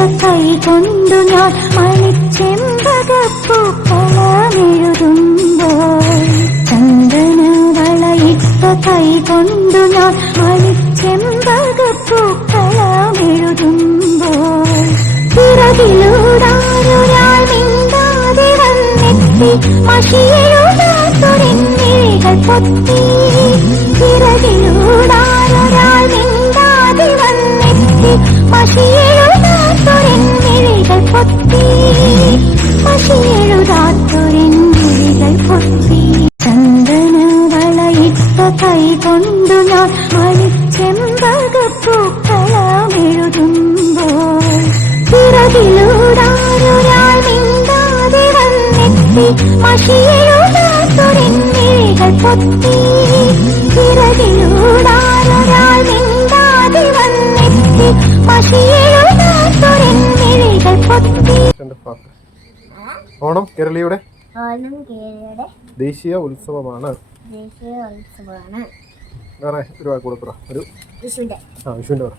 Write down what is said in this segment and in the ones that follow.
കൈ കൊണ്ടു ഞാൻ മണിച്ചെമ്പകപ്പൂക്കളമെഴുതുമ്പോൾ ചന്ദന വളയിട്ട കൈ കൊണ്ടു ഞാൻ മണിച്ചെമ്പകപ്പൂക്കളമെഴുതുമ്പോൾ പിറകിലൂടാരൊരാൾ മിണ്ടാതെ വന്നെത്തി. മഷിയെഴുതാത്തൊരെന്നിഴികൾ പൊത്തി. വളയിട്ട കൈ കൊണ്ടു ഞാൻ മണിച്ചെമ്പകപ്പൂക്കളമെഴുതുമ്പോൾ പിറകിലൂടാരൊരാൾ മിണ്ടാതെ വന്നെത്തി മഷിയെഴുതാത്തൊരെന്നിഴികൾ പൊത്തി. പിറകിലൂടാരൊരാൾ മിണ്ടാതെ വന്നെത്തി മഷിയെഴുതാത്തൊരെന്നിഴികൾ പൊത്തി. ഓണം കേരളീയുടെ ഓണം കേരളയുടെ ദേശീയ ഉത്സവമാണ്. വേറെ ഒരു വാക്ക് കൂടെ പറ. ഒരു വിഷുവിന്റെ. ആ വിഷുവിന്റെ പറ.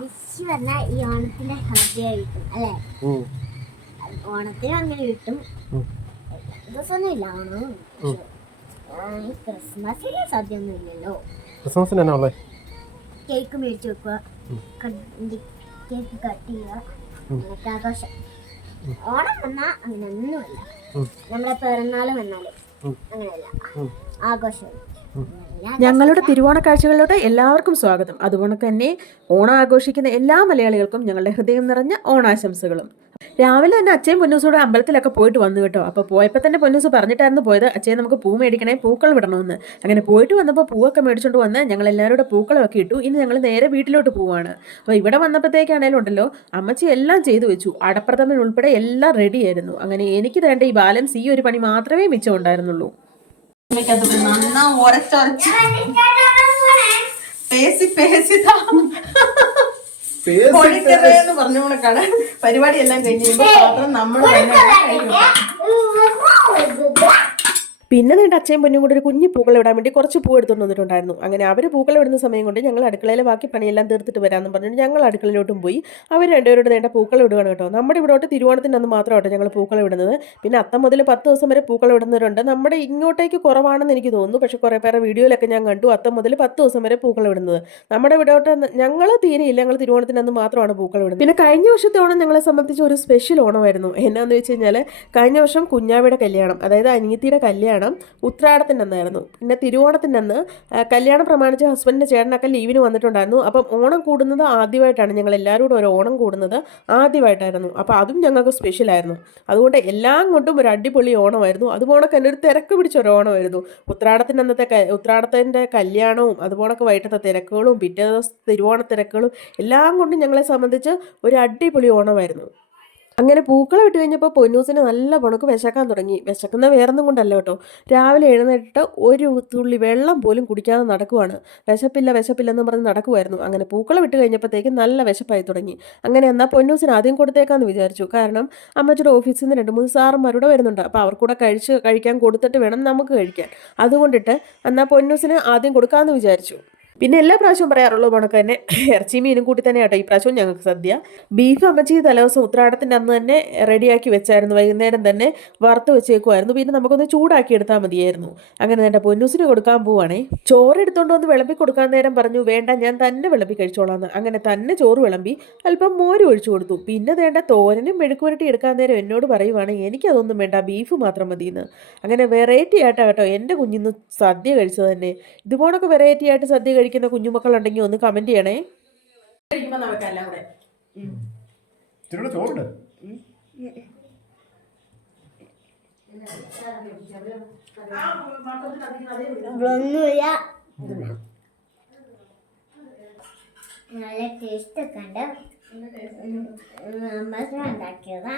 വിഷു പറഞ്ഞാൽ ഈ ഓണത്തിന്റെ കിട്ടും അല്ലേ. ഓണത്തിന് അങ്ങനെ കിട്ടും. ഓണം ക്രിസ്മസിന് സദ്യ ഒന്നും ഇല്ലല്ലോ. ക്രിസ്മസിന് എന്നാ ഉള്ളത് കേക്ക് മേടിച്ചു വെക്കുക കേക്ക് കട്ട് ചെയ്യുക അങ്ങനത്തെ ആഘോഷം. ഓണം വന്നാൽ അങ്ങനെ ഒന്നുമില്ല നമ്മളെ പിറന്നാൾ വന്നാലും അങ്ങനെയല്ല. ആഘോഷം. ഞങ്ങളുടെ തിരുവോണ കാഴ്ചകളിലോട്ട് എല്ലാവർക്കും സ്വാഗതം. അതുപോലെ തന്നെ ഓണം ആഘോഷിക്കുന്ന എല്ലാ മലയാളികൾക്കും ഞങ്ങളുടെ ഹൃദയം നിറഞ്ഞ ഓണാശംസകളും. രാവിലെ തന്നെ അച്ഛയും പൊന്നൂസോടെ അമ്പലത്തിലൊക്കെ പോയിട്ട് വന്നു കേട്ടോ. അപ്പോൾ പോയപ്പോൾ തന്നെ പൊന്നൂസ് പറഞ്ഞിട്ടായിരുന്നു പോയത് അച്ഛയെ നമുക്ക് പൂ മേടിക്കണേ പൂക്കൾ വിടണമെന്ന്. അങ്ങനെ പോയിട്ട് വന്നപ്പോൾ പൂവൊക്കെ മേടിച്ചുകൊണ്ട് വന്ന് ഞങ്ങൾ എല്ലാവരുടെ കൂടെ പൂക്കളമൊക്കെ ഇട്ടു. ഇനി ഞങ്ങൾ നേരെ വീട്ടിലോട്ട് പോവാണ്. അപ്പോൾ ഇവിടെ വന്നപ്പോഴത്തേക്കാണേലും ഉണ്ടല്ലോ അമ്മച്ചി എല്ലാം ചെയ്തു വെച്ചു. അടപ്രഥമൻ ഉൾപ്പെടെ എല്ലാം റെഡിയായിരുന്നു അങ്ങനെ എനിക്ക് തേണ്ട ഈ ബാലൻസ് ഈ ഒരു പണി മാത്രമേ മിച്ചം ഉണ്ടായിരുന്നുള്ളൂ നന്നാ ഉരച്ചൊരച്ച്. പേസി പേസി പറഞ്ഞ കണക്കാണ്. പരിപാടി എല്ലാം കഴിഞ്ഞ് കഴിയുമ്പോ പാത്രം നമ്മൾ തന്നെ കഴിക്കണം. പിന്നെ നിന്റെ അച്ഛയും പൊന്നും കൂടി ഒരു കുഞ്ഞു പൂക്കൾ ഇടാൻ വേണ്ടി കുറച്ച് പൂ എടുത്തുകൊണ്ട് വന്നിട്ടുണ്ടായിരുന്നു. അങ്ങനെ അവർ പൂക്കൾ ഇടുന്ന സമയം കൊണ്ട് ഞങ്ങൾ അടുക്കളയിലെ ബാക്കി പണിയെല്ലാം തീർത്തിട്ട് വരാമെന്ന് പറഞ്ഞിട്ട് ഞങ്ങൾ അടുക്കളയിലോട്ടും പോയി. അവർ രണ്ടുപേരോട് നേണ്ട പൂക്കൾ ഇടുകയാണ് കേട്ടോ. നമ്മുടെ ഇവിടോട്ട് തിരുവോണത്തിന്റെ അന്ന് മാത്രം കേട്ടോ ഞങ്ങൾ പൂക്കൾ ഇടുന്നത്. പിന്നെ അത്തം മുതൽ പത്ത് ദിവസം വരെ പൂക്കൾ ഇടുന്നവരുണ്ട്. നമ്മുടെ ഇങ്ങോട്ടേക്ക് കുറവാണെന്ന് എനിക്ക് തോന്നുന്നു. പക്ഷേ കുറേ പേരെ വീഡിയോയിലൊക്കെ ഞാൻ കണ്ടു. അത്തം മുതൽ പത്ത് ദിവസം വരെ പൂക്കൾ ഇടുന്നത്. നമ്മുടെ ഇവിടോട്ട് ഞങ്ങൾ തീരെയില്ല ഞങ്ങൾ തിരുവോണത്തിന്റെ അന്ന് മാത്രമാണ് പൂക്കൾ ഇടുന്നത്. പിന്നെ കഴിഞ്ഞ വർഷത്തെ ഓണം ഞങ്ങളെ സംബന്ധിച്ച് ഒരു സ്പെഷ്യൽ ഓണമായിരുന്നു. എന്നാന്ന് വെച്ച് കഴിഞ്ഞാൽ കഴിഞ്ഞ വർഷം കുഞ്ഞാവിയുടെ കല്യാണം അതായത് അനിയത്തിയുടെ കല്യാണം ഉത്രാടത്തിന്റെ അന്നായിരുന്നു പിന്നെ തിരുവോണത്തിന്റെ അന്ന് കല്യാണം പ്രമാണിച്ച് ഹസ്ബൻഡിന്റെ ചേട്ടനൊക്കെ ലീവിന് വന്നിട്ടുണ്ടായിരുന്നു. അപ്പം ഓണം കൂടുന്നത് ആദ്യമായിട്ടാണ്. ഞങ്ങൾ എല്ലാവരും കൂടെ ഒരു ഓണം കൂടുന്നത് ആദ്യമായിട്ടായിരുന്നു. അപ്പോൾ അതും ഞങ്ങൾക്ക് സ്പെഷ്യലായിരുന്നു അതുകൊണ്ട് എല്ലാം കൊണ്ടും ഒരു അടിപൊളി ഓണമായിരുന്നു. അതുപോലെ തന്നെ ഒരു തിരക്ക് പിടിച്ച ഒരു ഓണമായിരുന്നു. ഉത്രാടത്തിന്റെ അന്നത്തെ ഉത്രാടത്തിന്റെ കല്യാണവും അതുപോണൊക്കെ വൈകിട്ടത്തെ തിരക്കുകളും പിറ്റേ ദിവസം തിരുവോണ തിരക്കുകളും എല്ലാം കൊണ്ടും ഞങ്ങളെ സംബന്ധിച്ച് ഒരു അടിപൊളി ഓണമായിരുന്നു. അങ്ങനെ പൂക്കളം വിട്ട് കഴിഞ്ഞപ്പോൾ പൊന്നൂസിന് നല്ല പുണക്ക് വിശക്കാൻ തുടങ്ങി. വിശക്കുന്ന വേറൊന്നും കൊണ്ടല്ല കേട്ടോ. രാവിലെ എഴുന്നേറ്റിട്ട് ഒരു തുള്ളി വെള്ളം പോലും കുടിക്കാതെ നടക്കുവാണ്. വിശപ്പില്ല വിശപ്പില്ലെന്ന് പറഞ്ഞ് നടക്കുമായിരുന്നു അങ്ങനെ പൂക്കളം വിട്ട് കഴിഞ്ഞപ്പോഴത്തേക്ക് നല്ല വിശപ്പായി തുടങ്ങി. അങ്ങനെ എന്നാൽ പൊന്നൂസിന് ആദ്യം കൊടുത്തേക്കാന്ന് വിചാരിച്ചു. കാരണം അമ്മച്ചിയുടെ ഓഫീസിൽ നിന്ന് രണ്ട് മൂന്ന് സാറന്മാരൂടെ വരുന്നുണ്ട്. അപ്പോൾ അവർക്കൂടെ കഴിച്ച് കഴിക്കാൻ കൊടുത്തിട്ട് വേണം നമുക്ക് കഴിക്കാൻ. അതുകൊണ്ടിട്ട് എന്നാൽ പൊന്നൂസിന് ആദ്യം കൊടുക്കാമെന്ന് വിചാരിച്ചു. പിന്നെ എല്ലാ പ്രാവശ്യവും പറയാറുള്ളത് കണക്ക് തന്നെ ഇറച്ചി മീനും കൂട്ടി തന്നെ കേട്ടോ. ഈ പ്രാവശ്യവും ഞങ്ങൾക്ക് സദ്യ. ബീഫ് അമ്മച്ചി തലേദിവസം ഉത്രാടത്തിന്റെ അന്ന് തന്നെ റെഡിയാക്കി വെച്ചായിരുന്നു. വൈകുന്നേരം തന്നെ വറുത്ത് വെച്ചേക്കുമായിരുന്നു പിന്നെ നമുക്കൊന്ന് ചൂടാക്കി എടുത്താൽ മതിയായിരുന്നു. അങ്ങനെ എന്റെ പൊന്നൂസിന് കൊടുക്കാൻ പോവാണേ. ചോറ് എടുത്തുകൊണ്ട് വന്ന് വിളമ്പി കൊടുക്കാൻ നേരം പറഞ്ഞു വേണ്ട ഞാൻ തന്നെ വിളമ്പി കഴിച്ചോളാം അങ്ങനെ തന്നെ ചോറ് വിളമ്പി അല്പം മോര് ഒഴിച്ചു കൊടുത്തു. പിന്നെ വേണ്ട തോരനും മെഴുക്കുവരട്ടി എടുക്കാൻ നേരം എന്നോട് പറയുവാണ് എനിക്കതൊന്നും വേണ്ട ബീഫ് മാത്രം മതിയെന്ന് അങ്ങനെ വെറൈറ്റി ആയിട്ടാണ് കേട്ടോ എന്റെ കുഞ്ഞിന്ന് സദ്യ കഴിച്ചത് തന്നെ. ഇതുപോലൊക്കെ വെറൈറ്റി ആയിട്ട് സദ്യ കഴിക്കുന്ന കുഞ്ഞുമക്കളുണ്ടെങ്കിൽ ഒന്ന് കമന്റ് ചെയ്യണേ കൂടെ ചോറുണ്ട് നല്ല ടേസ്റ്റ് ഒക്കെ ഉണ്ട് അമ്മ ഉണ്ടാക്കിയതാ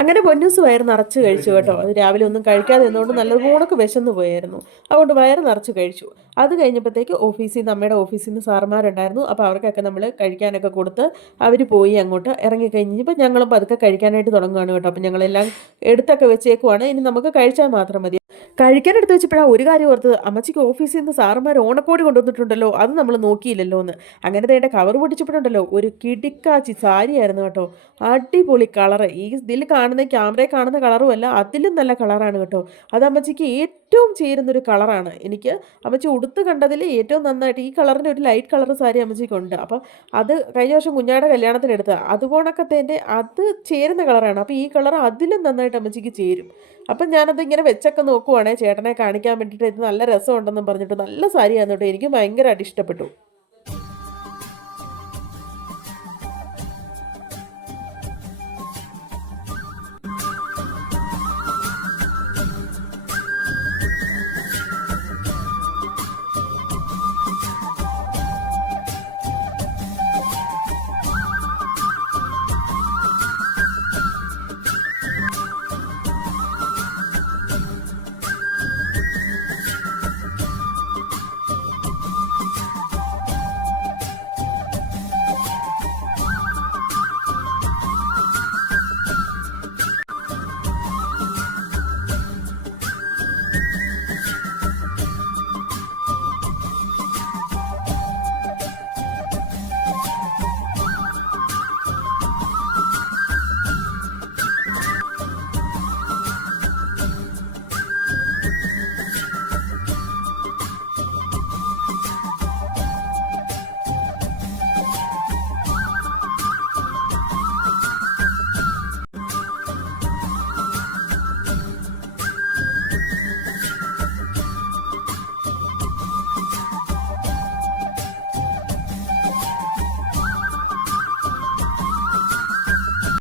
അങ്ങനെ പൊന്നൂസ് വയർ നിറച്ച് കഴിച്ചു കേട്ടോ. അത് രാവിലെ ഒന്നും കഴിക്കാതെ നിന്നുകൊണ്ട് നല്ലതുപോലൊക്കെ വിശന്ന് പോയായിരുന്നു. അതുകൊണ്ട് വയർ നിറച്ച് കഴിച്ചു. അത് കഴിഞ്ഞപ്പോഴത്തേക്ക് ഓഫീസിൽ നിന്ന് അമ്മയുടെ ഓഫീസിൽ നിന്ന് സാർമാരുണ്ടായിരുന്നു അപ്പോൾ അവർക്കൊക്കെ നമ്മൾ കഴിക്കാനൊക്കെ കൊടുത്ത് അവർ പോയി അങ്ങോട്ട് ഇറങ്ങി കഴിഞ്ഞപ്പോൾ ഞങ്ങളും പതുക്കെ കഴിക്കാനായിട്ട് തുടങ്ങുകയാണ് കേട്ടോ. അപ്പോൾ ഞങ്ങളെല്ലാം എടുത്തൊക്കെ വെച്ചേക്കുവാണ്. ഇനി നമുക്ക് കഴിച്ചാൽ മാത്രം മതി. കഴിക്കാൻ എടുത്ത് വെച്ചപ്പോഴാണ് ഒരു കാര്യം ഓർത്തത്. അമ്മച്ചിക്ക് ഓഫീസിൽ നിന്ന് സാറുമാർ ഓണക്കോടി കൊണ്ടുവന്നിട്ടുണ്ടല്ലോ. അത് നമ്മൾ നോക്കിയില്ലല്ലോ എന്ന്. അങ്ങനെ തേണ്ട കവർ പൊട്ടിച്ചപ്പോഴുണ്ടല്ലോ. ഒരു കിടിക്കാച്ചി സാരിയായിരുന്നു കേട്ടോ. അടിപൊളി കളറ്. ഈ ഇതിൽ കാണുന്ന ക്യാമറയിൽ കാണുന്ന കളറും അല്ല അതിലും നല്ല കളറാണ് കേട്ടോ. അത് അമ്മച്ചിക്ക് ഏറ്റവും ചേരുന്നൊരു കളറാണ്. എനിക്ക് അമ്മച്ചി ഉടുത്ത് കണ്ടതിൽ ഏറ്റവും നന്നായിട്ട് ഈ കളറിന്റെ ഒരു ലൈറ്റ് കളർ സാരി അമ്മച്ചിക്കുണ്ട്. അപ്പം അത് കഴിഞ്ഞ വർഷം കുഞ്ഞാടെ കല്യാണത്തിന് എടുത്ത അതുപോണക്കത്തേന്റെ അത് ചേരുന്ന കളറാണ്. അപ്പോൾ ഈ കളർ അതിലും നന്നായിട്ട് അമ്മച്ചിക്ക് ചേരും. അപ്പം ഞാനത് ഇങ്ങനെ വെച്ചൊക്കെ നോക്കുവാണേ ചേട്ടനെ കാണിക്കാൻ വേണ്ടിയിട്ട് ഇത് നല്ല രസമുണ്ടെന്നും പറഞ്ഞിട്ട് നല്ല സാരിയായിരുന്നു കേട്ടോ എനിക്ക് ഭയങ്കരമായിട്ട് ഇഷ്ടപ്പെട്ടു.